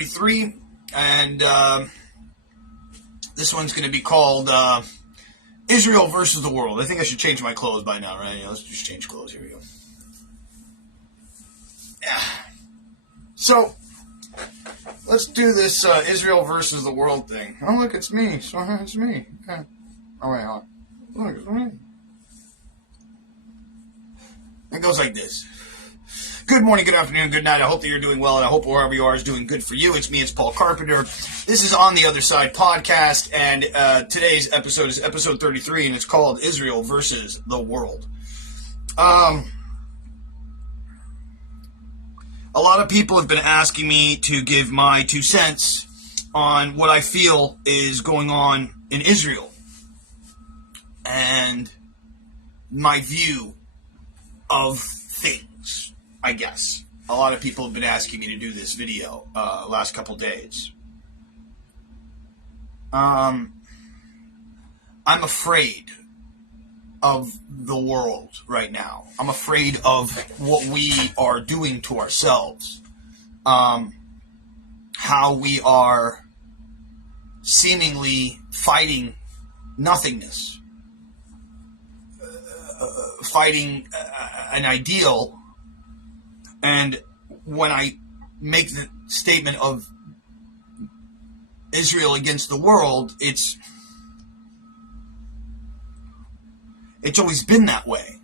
3, and this one's going to be called Israel versus the world. I think I should change my clothes by now, right? Yeah, let's just change clothes. Here we go. Yeah. So, let's do this Israel versus the world thing. Oh, look, it's me. So, it's me. Yeah. Oh, wait, hold on. Look, it's me. It goes like this. Good morning, good afternoon, good night. I hope that you're doing well, and I hope wherever you are is doing good for you. It's me, it's Paul Carpenter. This is On the Other Side podcast, and today's episode is episode 33, and it's called Israel versus the World. A lot of people have been asking me to give my 2 cents on what I feel is going on in Israel and my view of things. I guess. A lot of people have been asking me to do this video last couple days. I'm afraid of the world right now. I'm afraid of what we are doing to ourselves. How we are seemingly fighting nothingness. Fighting an ideal. And when I make the statement of Israel against the world, it's always been that way.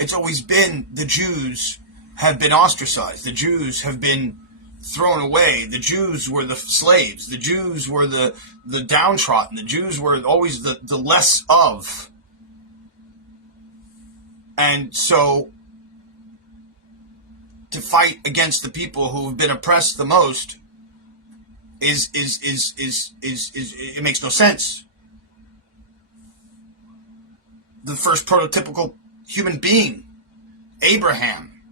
It's always been the Jews have been ostracized. The Jews have been thrown away. The Jews were the slaves. The Jews were the downtrodden. The Jews were always the less of. And so to fight against the people who have been oppressed the most is it makes no sense. The first prototypical human being, Abraham,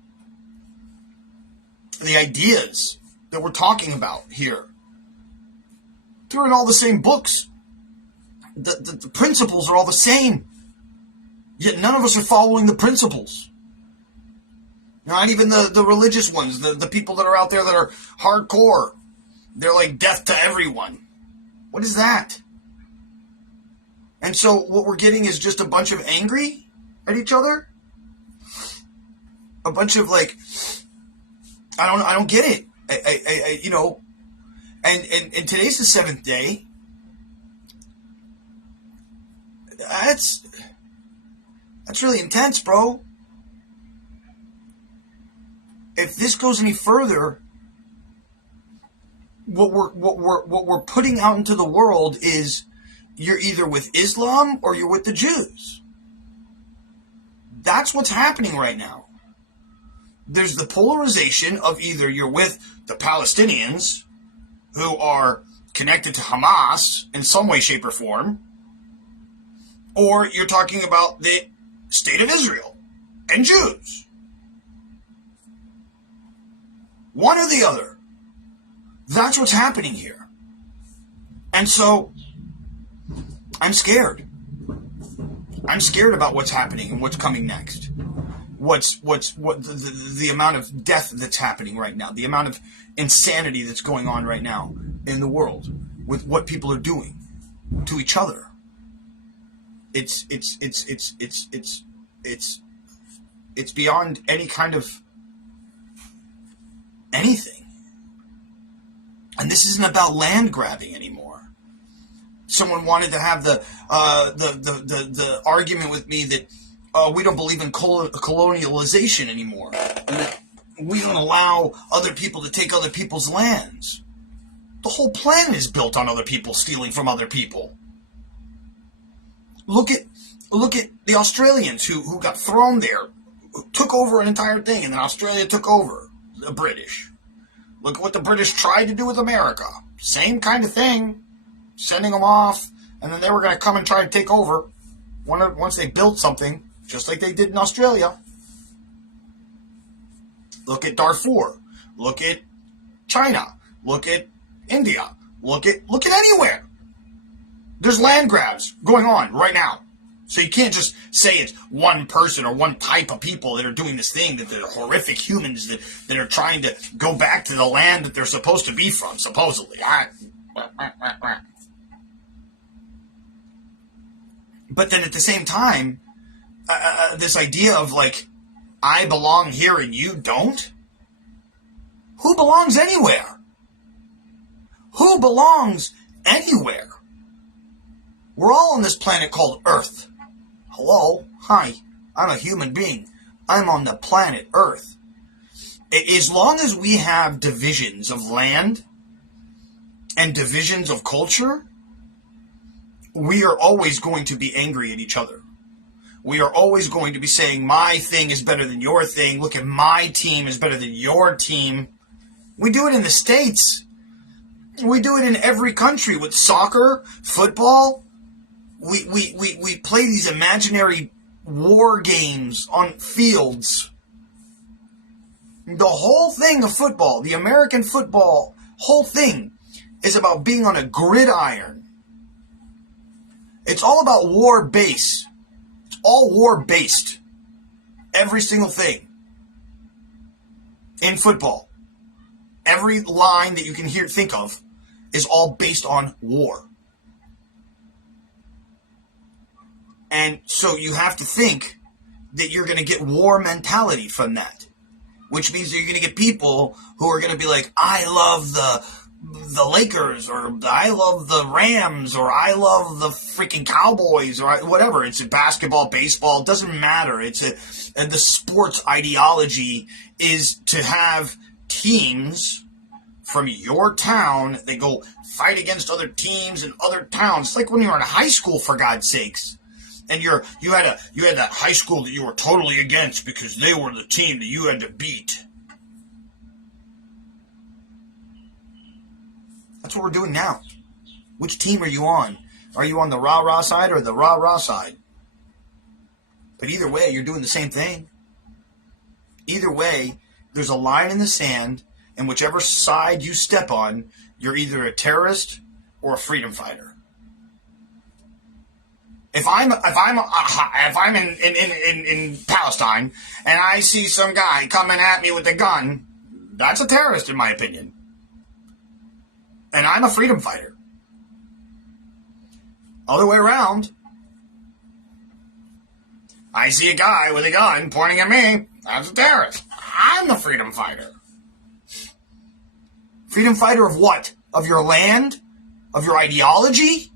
the ideas that we're talking about here, they're in all the same books. The principles are all the same. Yet none of us are following the principles. Not even the religious ones, the people that are out there that are hardcore. They're like death to everyone. What is that? And so what we're getting is just a bunch of angry at each other. A bunch of like, I don't get it. I you know, and today's the 7th day. That's really intense, bro. If this goes any further, what we're putting out into the world is you're either with Islam or you're with the Jews. That's what's happening right now. There's the polarization of either you're with the Palestinians, who are connected to Hamas in some way, shape, or form, or you're talking about the state of Israel and Jews. One or the other. That's what's happening here. And so, I'm scared. I'm scared about what's happening and what's coming next. What the amount of death that's happening right now, the amount of insanity that's going on right now in the world with what people are doing to each other. It's beyond any kind of anything. And this isn't about land grabbing anymore. Someone wanted to have the argument with me that we don't believe in colonialization anymore. And that we don't allow other people to take other people's lands. The whole planet is built on other people stealing from other people. Look at the Australians who got thrown there, took over an entire thing, and then Australia took over. The British. Look at what the British tried to do with America. Same kind of thing. Sending them off, and then they were going to come and try to take over once they built something, just like they did in Australia. Look at Darfur. Look at China. Look at India. Look at anywhere. There's land grabs going on right now So you can't just say it's one person or one type of people that are doing this thing, that they're horrific humans that are trying to go back to the land that they're supposed to be from, supposedly. But then at the same time, this idea of like, I belong here and you don't? Who belongs anywhere? Who belongs anywhere? We're all on this planet called Earth. Hello? Hi. I'm a human being. I'm on the planet Earth. As long as we have divisions of land and divisions of culture, we are always going to be angry at each other. We are always going to be saying, my thing is better than your thing. Look at my team is better than your team. We do it in the States. We do it in every country with soccer, football. We play these imaginary war games on fields. The whole thing of football, the American football, whole thing is about being on a gridiron. It's all about war base. It's all war based. Every single thing. In football. Every line that you can think of is all based on war. And so you have to think that you're going to get war mentality from that. Which means that you're going to get people who are going to be like, I love the Lakers, or I love the Rams, or I love the freaking Cowboys, or whatever. It's basketball, baseball, it doesn't matter. And the sports ideology is to have teams from your town, they go fight against other teams in other towns. It's like when you were in high school, for God's sakes. And you had that high school that you were totally against because they were the team that you had to beat. That's what we're doing now. Which team are you on? Are you on the rah-rah side or the rah-rah side? But either way, you're doing the same thing. Either way, there's a line in the sand, and whichever side you step on, you're either a terrorist or a freedom fighter. If I'm in Palestine and I see some guy coming at me with a gun, that's a terrorist in my opinion. And I'm a freedom fighter. Other way around, I see a guy with a gun pointing at me, that's a terrorist. I'm a freedom fighter. Freedom fighter of what? Of your land? Of your ideology?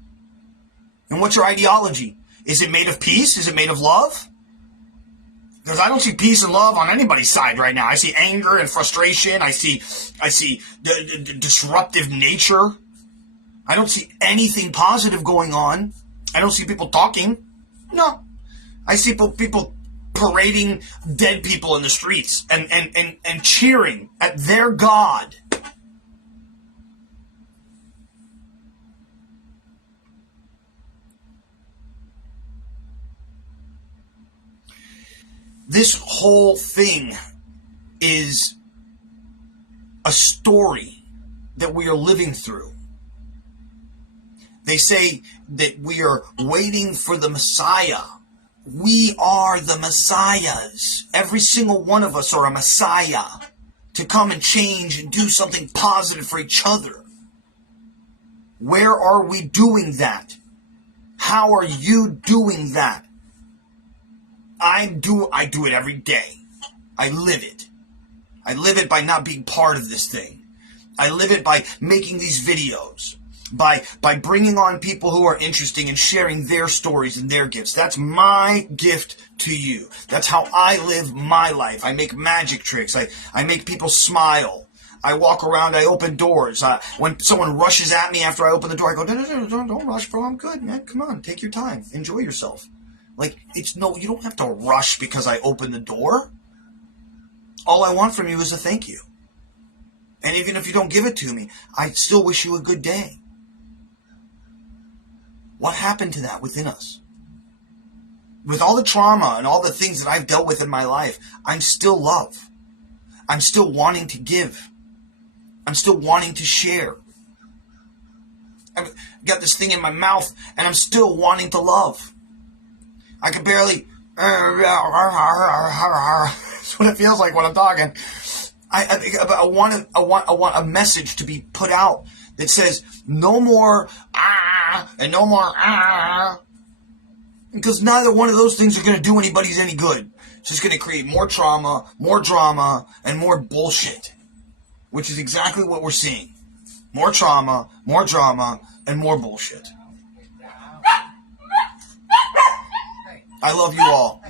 And what's your ideology? Is it made of peace? Is it made of love? Because I don't see peace and love on anybody's side right now. I see anger and frustration. I see the disruptive nature. I don't see anything positive going on. I don't see people talking. No. I see people parading dead people in the streets and cheering at their God. This whole thing is a story that we are living through. They say that we are waiting for the Messiah. We are the Messiahs. Every single one of us are a Messiah to come and change and do something positive for each other. Where are we doing that? How are you doing that? I do it every day. I live it. I live it by not being part of this thing. I live it by making these videos, by bringing on people who are interesting and sharing their stories and their gifts. That's my gift to you. That's how I live my life. I make magic tricks. I make people smile. I walk around, I open doors. When someone rushes at me after I open the door, I go, don't rush, bro. I'm good, man. Come on, take your time. Enjoy yourself. Like, you don't have to rush because I open the door. All I want from you is a thank you. And even if you don't give it to me, I still wish you a good day. What happened to that within us? With all the trauma and all the things that I've dealt with in my life, I'm still love. I'm still wanting to give. I'm still wanting to share. I've got this thing in my mouth and I'm still wanting to love. I can barely. That's what it feels like when I'm talking. I want a message to be put out that says no more and no more because neither one of those things are going to do anybody's any good. It's just going to create more trauma, more drama, and more bullshit, which is exactly what we're seeing. More trauma, more drama, and more bullshit. I love you all.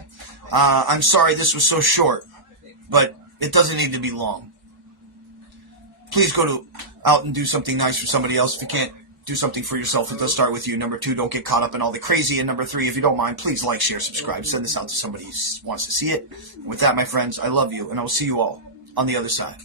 I'm sorry this was so short, but it doesn't need to be long. Please go out and do something nice for somebody else. If you can't do something for yourself, it does start with you. Number 2, don't get caught up in all the crazy. And number 3, if you don't mind, please like, share, subscribe. Send this out to somebody who wants to see it. With that, my friends, I love you, and I will see you all on the other side.